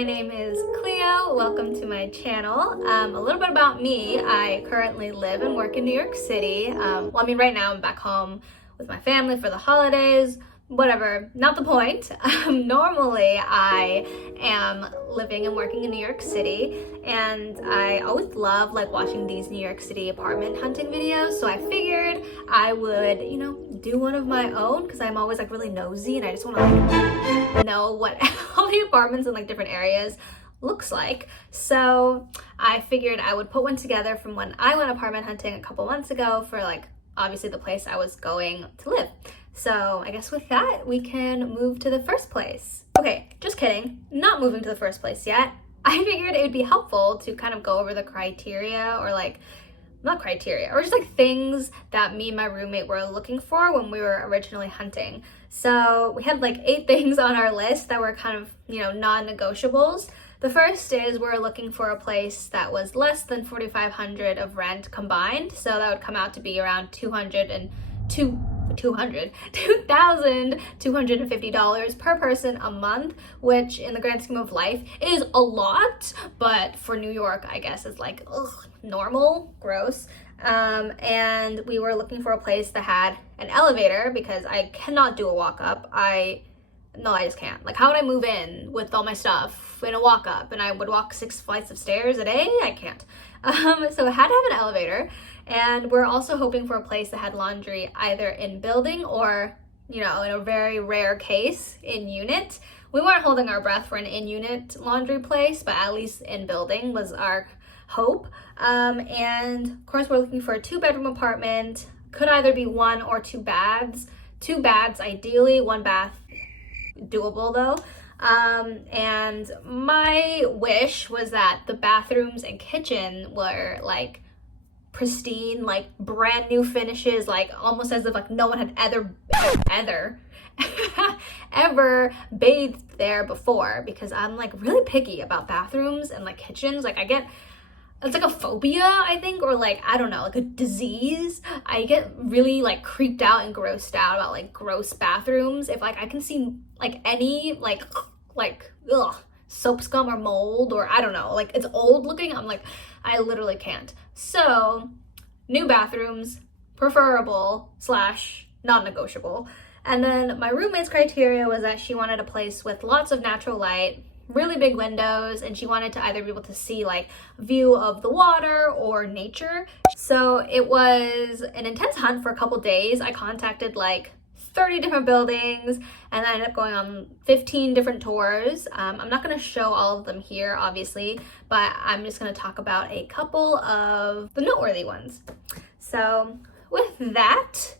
my name is Cleo. Welcome to my channel. A little bit about me. I currently live and work in New York City. Right now I'm back home with my family for the holidays. Whatever, not the point. Normally I am living and working in New York City, and I always love watching these New York City apartment hunting videos, so I figured I would, do one of my own because I'm always really nosy and I just want to know what all the apartments in different areas looks like. So I figured I would put one together from when I went apartment hunting a couple months ago for obviously the place I was going to live. So I guess with that, we can move to the first place. Okay, just kidding. Not moving to the first place yet. I figured it would be helpful to kind of go over the criteria or not criteria, or just things that me and my roommate were looking for when we were originally hunting. So we had 8 things on our list that were kind of, non-negotiables. The first is we're looking for a place that was less than $4,500 of rent combined. So that would come out to be around $2,250 per person a month, which in the grand scheme of life is a lot, but for New York, I guess is normal, gross. And we were looking for a place that had an elevator because I cannot do a walk up. I just can't. How would I move in with all my stuff in a walk up? And I would walk 6 flights of stairs a day? I can't. So it had to have an elevator. And we're also hoping for a place that had laundry either in building or, in a very rare case, in unit. We weren't holding our breath for an in-unit laundry place, but at least in building was our hope. And of course, we're looking for a 2-bedroom apartment. Could either be 1 or 2 baths. 2 baths, ideally, 1 bath, doable though. And my wish was that the bathrooms and kitchen were pristine, brand new finishes, almost as if no one had ever bathed there before, because I'm really picky about bathrooms and kitchens. It's a phobia, I think, or I don't know, a disease. I get really creeped out and grossed out about gross bathrooms. If I can see any ugh, soap scum or mold, or I don't know, it's old looking, I'm I literally can't. So new bathrooms, preferable / non-negotiable. And then my roommate's criteria was that she wanted a place with lots of natural light, really big windows, and she wanted to either be able to see a view of the water or nature. So it was an intense hunt for a couple days. I contacted 30 different buildings, and I ended up going on 15 different tours. I'm not going to show all of them here, obviously, but I'm just going to talk about a couple of the noteworthy ones. So with that,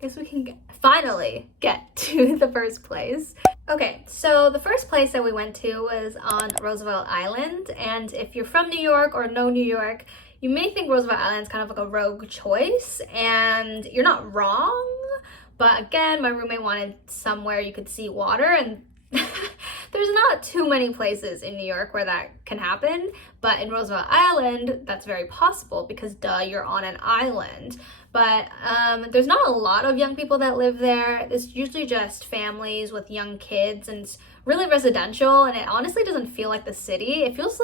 I guess we can finally get to the first place. Okay, so the first place that we went to was on Roosevelt Island, and if you're from New York or know New York, you may think Roosevelt Island's kind of a rogue choice, and you're not wrong. But again, my roommate wanted somewhere you could see water, and there's not too many places in New York where that can happen. But in Roosevelt Island, that's very possible because duh, you're on an island. But there's not a lot of young people that live there. It's usually just families with young kids, and it's really residential, and it honestly doesn't feel like the city. It feels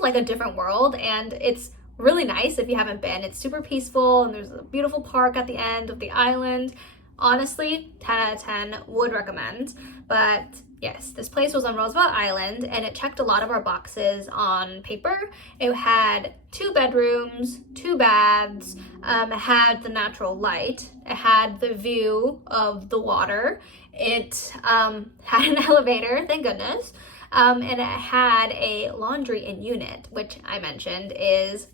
like a different world, and it's really nice if you haven't been. It's super peaceful, and there's a beautiful park at the end of the island. Honestly, 10 out of 10, would recommend. But yes, this place was on Roosevelt Island, and it checked a lot of our boxes on paper. It had 2 bedrooms, 2 baths, it had the natural light, it had the view of the water, it had an elevator, thank goodness, and it had a laundry in unit, which I mentioned is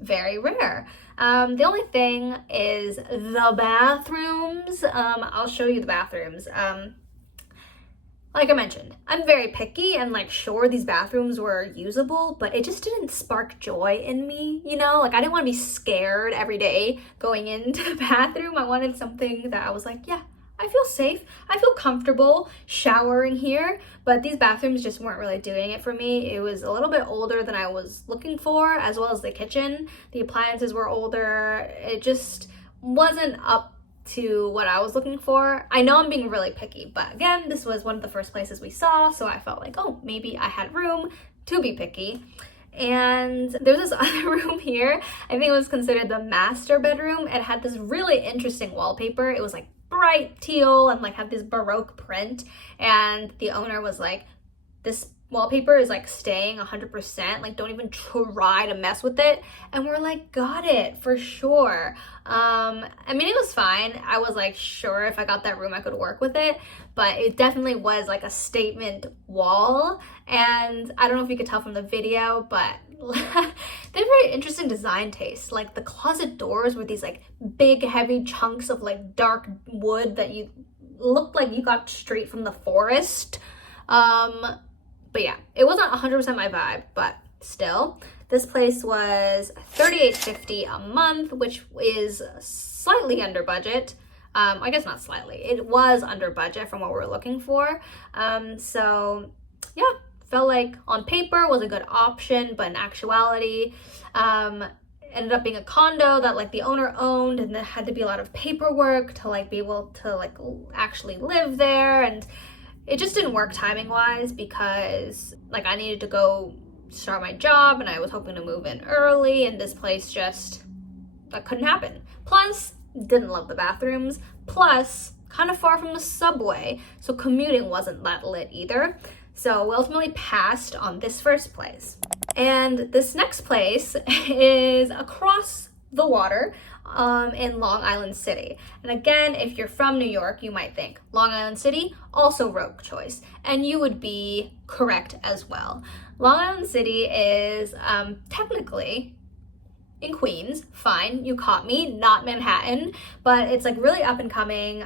very rare. The only thing is the bathrooms. I'll show you the bathrooms. Like I mentioned, I'm very picky, and sure, these bathrooms were usable, but it just didn't spark joy in me, I didn't want to be scared every day going into the bathroom. I wanted something that I was yeah, I feel safe, I feel comfortable showering here, but these bathrooms just weren't really doing it for me. It was a little bit older than I was looking for, as well as the kitchen. The appliances were older. It just wasn't up to what I was looking for. I know I'm being really picky, but again, this was one of the first places we saw, so I felt like, oh, maybe I had room to be picky. And there's this other room here. I think it was considered the master bedroom. It had this really interesting wallpaper. It was like bright teal and like had this Baroque print. And the owner was like, this wallpaper is like staying 100%, like don't even try to mess with it. And we're like, got it for sure. I mean, it was fine. I was like, sure, if I got that room I could work with it, but it definitely was like a statement wall. And I don't know if you could tell from the video, but they have very interesting design taste. Like the closet doors were these like big heavy chunks of like dark wood that you looked like you got straight from the forest. But yeah, it wasn't 100% my vibe, but still, this place was $38.50 a month, which is slightly under budget. I guess not slightly, it was under budget from what we were looking for. So yeah, felt like on paper was a good option, but in actuality, ended up being a condo that like the owner owned, and there had to be a lot of paperwork to like be able to like actually live there. And it just didn't work timing wise because like I needed to go start my job and I was hoping to move in early, and this place just, that couldn't happen. Plus, didn't love the bathrooms. Plus, kind of far from the subway, so commuting wasn't that lit either. So we ultimately passed on this first place. And this next place is across the water in Long Island City. And again, if you're from New York, you might think Long Island City, also rogue choice, and you would be correct as well. Long Island City is technically in Queens, fine, you caught me, not Manhattan, but it's like really up and coming.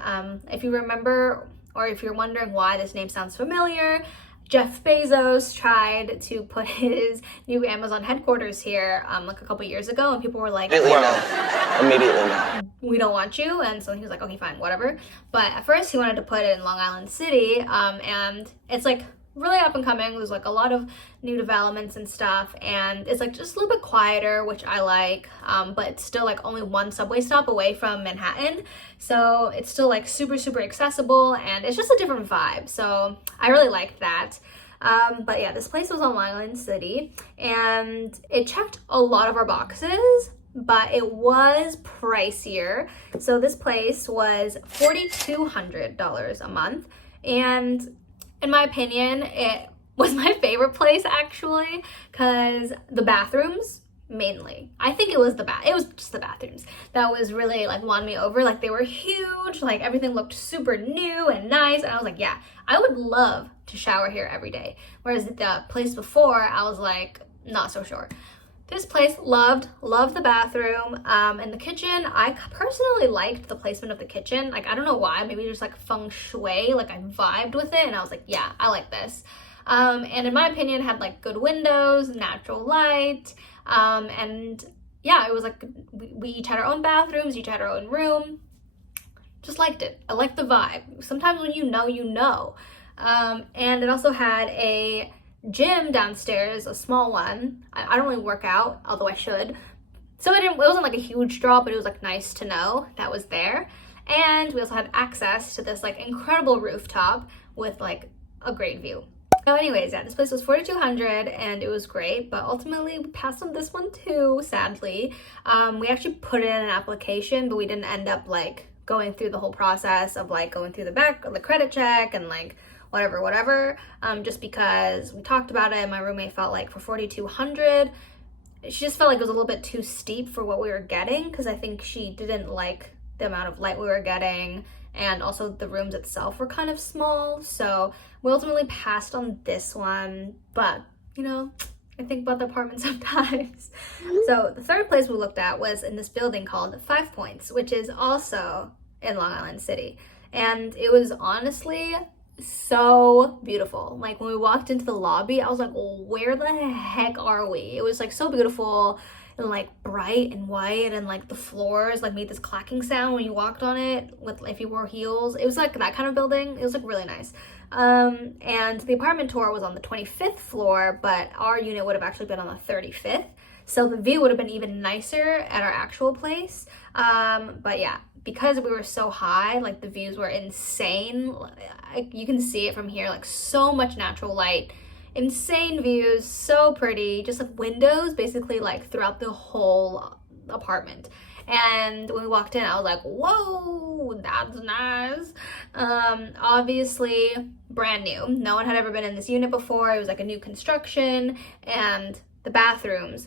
If you remember, or if you're wondering why this name sounds familiar, Jeff Bezos tried to put his new Amazon headquarters here like a couple years ago, and people were like, immediately no. We don't want you. And so he was like, okay, fine, whatever. But at first he wanted to put it in Long Island City, and it's like really up and coming. There's like a lot of new developments and stuff, and it's like just a little bit quieter, which I like, but it's still like only one subway stop away from Manhattan, so it's still like super accessible, and it's just a different vibe, so I really liked that. But yeah, this place was on Long Island City, and it checked a lot of our boxes, but it was pricier. So this place was $4,200 a month, and in my opinion, it was my favorite place actually, because the bathrooms mainly. I think it was just the bathrooms that was really like won me over. Like they were huge, like everything looked super new and nice, and I was like, yeah, I would love to shower here every day. Whereas the place before, I was like, not so sure. This place, loved the bathroom, and the kitchen. I personally liked the placement of the kitchen. Like, I don't know why, maybe just like feng shui, like I vibed with it, and I was like, yeah, I like this. And in my opinion, had like good windows, natural light, and yeah, it was like, we each had our own bathrooms, each had our own room. Just liked it. I liked the vibe. Sometimes when you know, you know. And it also had a gym downstairs, a small one. I don't really work out, although I should. So it wasn't like a huge draw, but it was like nice to know that was there. And we also had access to this like incredible rooftop with like a great view. So anyways, yeah, this place was $4,200 and it was great, but ultimately we passed on this one too, sadly. We actually put in an application, but we didn't end up like going through the whole process of like going through the credit check and like whatever, just because we talked about it and my roommate felt like for $4,200, she just felt like it was a little bit too steep for what we were getting, because I think she didn't like the amount of light we were getting, and also the rooms itself were kind of small, so we ultimately passed on this one. But you know, I think about the apartment sometimes. So the third place we looked at was in this building called 5 Points, which is also in Long Island City, and it was honestly so beautiful. Like when we walked into the lobby, I was like, where the heck are we? It was like so beautiful and like bright and white, and like the floors like made this clacking sound when you walked on it with, if you wore heels. It was like that kind of building. It was like really nice. And the apartment tour was on the 25th floor, but our unit would have actually been on the 35th. So the view would have been even nicer at our actual place. But yeah, because we were so high, like the views were insane. You can see it from here, like so much natural light, insane views, so pretty, just like windows basically like throughout the whole apartment. And when we walked in, I was like, whoa, that's nice. Obviously brand new. No one had ever been in this unit before. It was like a new construction, and the bathrooms,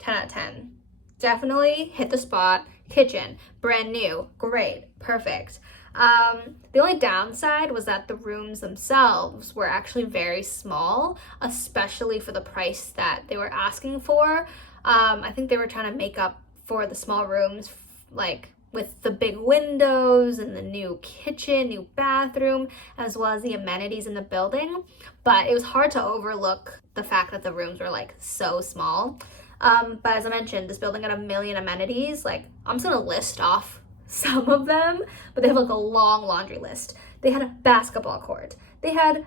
10 out of 10. Definitely hit the spot. Kitchen, brand new, great, perfect. The only downside was that the rooms themselves were actually very small, especially for the price that they were asking for. I think they were trying to make up for the small rooms, like with the big windows and the new kitchen, new bathroom, as well as the amenities in the building. But it was hard to overlook the fact that the rooms were like so small. But as I mentioned, this building had a million amenities. Like, I'm just gonna list off some of them, but they have like a long laundry list. They had a basketball court. They had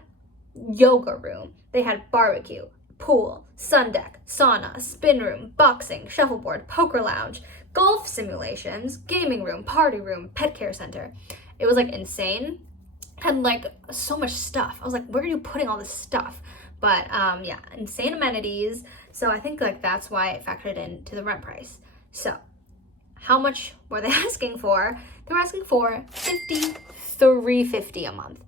yoga room. They had barbecue, pool, sun deck, sauna, spin room, boxing, shuffleboard, poker lounge, golf simulations, gaming room, party room, pet care center. It was like insane. Had like so much stuff. I was like, where are you putting all this stuff? But yeah, insane amenities. So I think like that's why it factored into the rent price. So how much were they asking for? They were asking for $53.50 a month.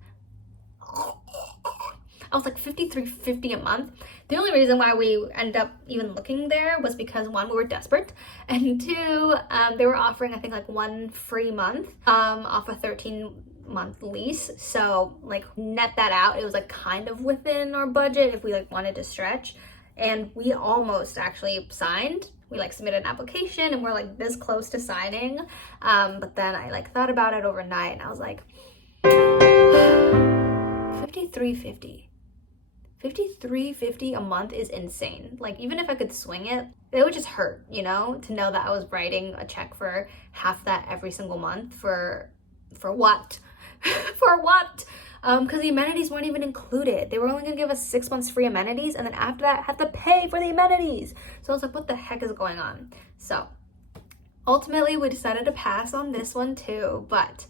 I was like, $53.50 a month? The only reason why we ended up even looking there was because, one, we were desperate, and two, they were offering, I think, like 1 free month off a 13-month lease. So like net that out, it was like kind of within our budget if we like wanted to stretch. And we almost actually signed. We like submitted an application and we're like this close to signing. But then I like thought about it overnight and I was like, $53.50. $53.50 a month is insane. Like, even if I could swing it, it would just hurt, you know, to know that I was writing a check for half that every single month for what? For what? Because the amenities weren't even included. They were only gonna give us 6 months free amenities, and then after that, have to pay for the amenities. So I was like, what the heck is going on? So ultimately, we decided to pass on this one too, but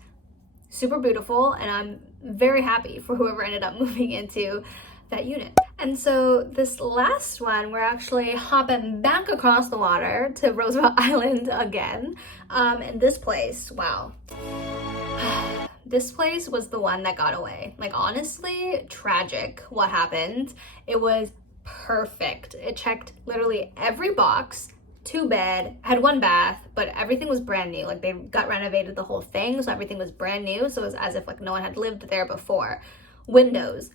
super beautiful, and I'm very happy for whoever ended up moving into that unit. And so this last one, we're actually hopping back across the water to Roosevelt Island again. And this place, wow. This place was the one that got away. Like, honestly, tragic what happened. It was perfect. It checked literally every box. 2-bed, had 1 bath, but everything was brand new. Like, they got renovated the whole thing, so everything was brand new. So it was as if like no one had lived there before. Windows,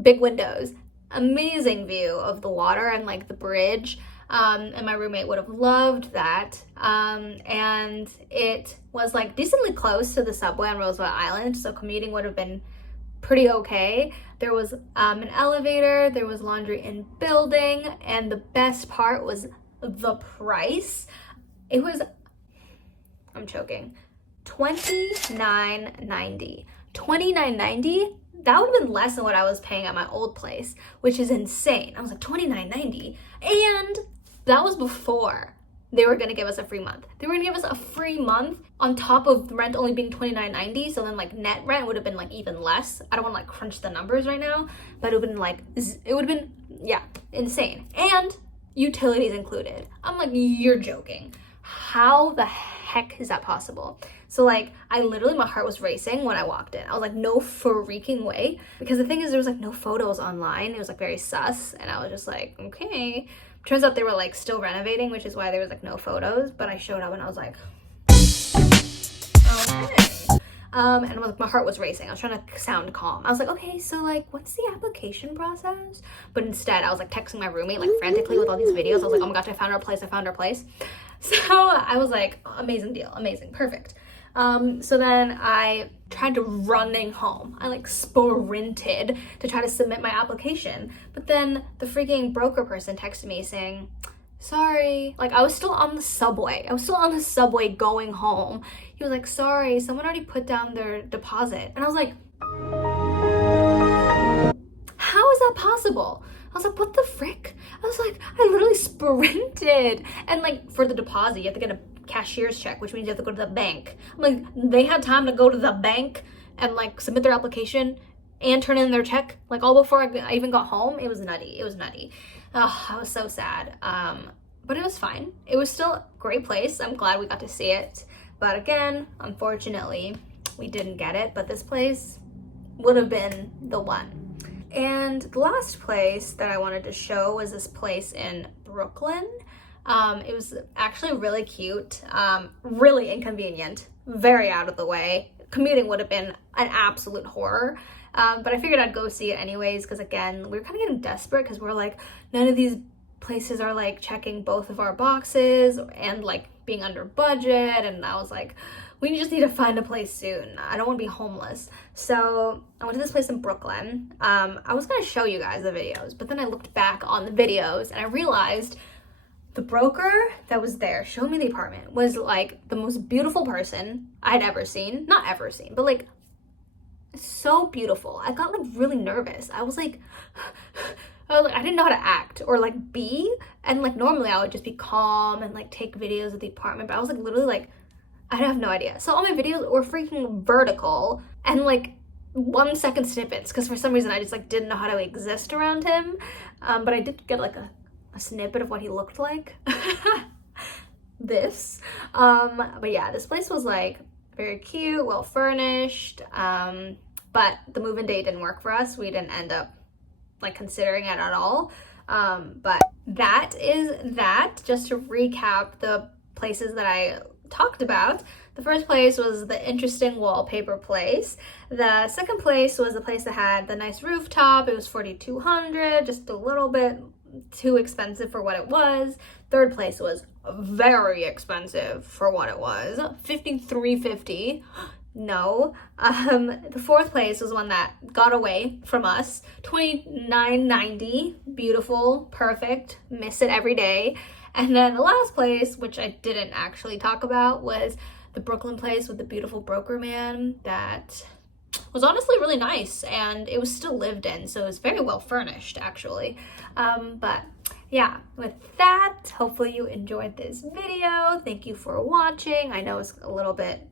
big windows, amazing view of the water and like the bridge. And my roommate would have loved that. And it was like decently close to the subway on Roosevelt Island, so commuting would have been pretty okay. There was an elevator, there was laundry in building, and the best part was the price. It was, I'm choking, $29.90. $29.90? That would have been less than what I was paying at my old place, which is insane. I was like, $29.90, and that was before they were gonna give us a free month. They were gonna give us a free month on top of the rent only being $29.90, so then like net rent would have been like even less. I don't want to like crunch the numbers right now, but it would have been like, it would have been, yeah, insane. And utilities included. I'm like, you're joking. How the heck is that possible? So like, I literally, my heart was racing when I walked in. I was like, no freaking way. Because the thing is, there was like no photos online. It was like very sus. And I was just like, okay. Turns out they were like still renovating, which is why there was like no photos. But I showed up and I was like, okay. And like, my heart was racing. I was trying to sound calm. I was like, okay, so like, what's the application process? But instead, I was like texting my roommate like frantically with all these videos. I was like, oh my gosh, I found our place. I found our place. So I was like, amazing deal, amazing, perfect. So then I tried to running home. I like sprinted to try to submit my application. But then the freaking broker person texted me saying, sorry, like I was still on the subway. I was still on the subway going home. He was like, sorry, someone already put down their deposit. And I was like, how is that possible? I was like, what the frick? I was like, I literally sprinted. And like for the deposit, you have to get a cashier's check, which means you have to go to the bank. I'm like, they had time to go to the bank and like submit their application and turn in their check, like all before I even got home. It was nutty. It was nutty. Oh, I was so sad. But it was fine. It was still a great place. I'm glad we got to see it. But again, unfortunately, we didn't get it. But this place would have been the one. And the last place that I wanted to show was this place in Brooklyn. It was actually really cute, really inconvenient, very out of the way. Commuting would have been an absolute horror. But I figured I'd go see it anyways, because again, we were kind of getting desperate because we're like, none of these places are like checking both of our boxes and like being under budget. And I was like, we just need to find a place soon. I don't want to be homeless. So I went to this place in Brooklyn. I was going to show you guys the videos, but then I looked back on the videos and I realized the broker that was there showing me the apartment was like the most beautiful person I'd ever seen. Not ever seen, but like so beautiful. I got like really nervous. I was like, I didn't know how to act or like be. And like normally I would just be calm and like take videos of the apartment, but I was like literally like, I have no idea. So all my videos were freaking vertical and like 1 second snippets because for some reason I just like didn't know how to exist around him. But I did get like a snippet of what he looked like. This. But yeah, this place was like very cute, well furnished. But the move-in date didn't work for us. We didn't end up like considering it at all. But that is that. Just to recap the places that I talked about. The first place was the interesting wallpaper place. The second place was the place that had the nice rooftop. It was $4,200, just a little bit too expensive for what it was. Third place was very expensive for what it was, $53.50. No. The fourth place was one that got away from us, $29.90. Beautiful, perfect, miss it every day. And then the last place, which I didn't actually talk about, was the Brooklyn place with the beautiful broker man that was honestly really nice, and it was still lived in, so it was very well furnished actually. But yeah, with that, hopefully you enjoyed this video. Thank you for watching. I know it's a little bit,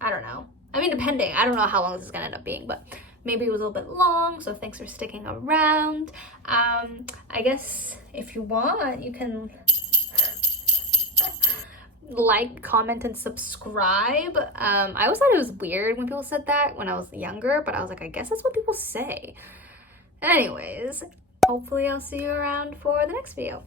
I don't know. I mean, depending, I don't know how long this is gonna end up being, but maybe it was a little bit long, so thanks for sticking around. I guess if you want, you can like, comment, and subscribe. I always thought it was weird when people said that when I was younger, but I was like, I guess that's what people say. Anyways, hopefully I'll see you around for the next video.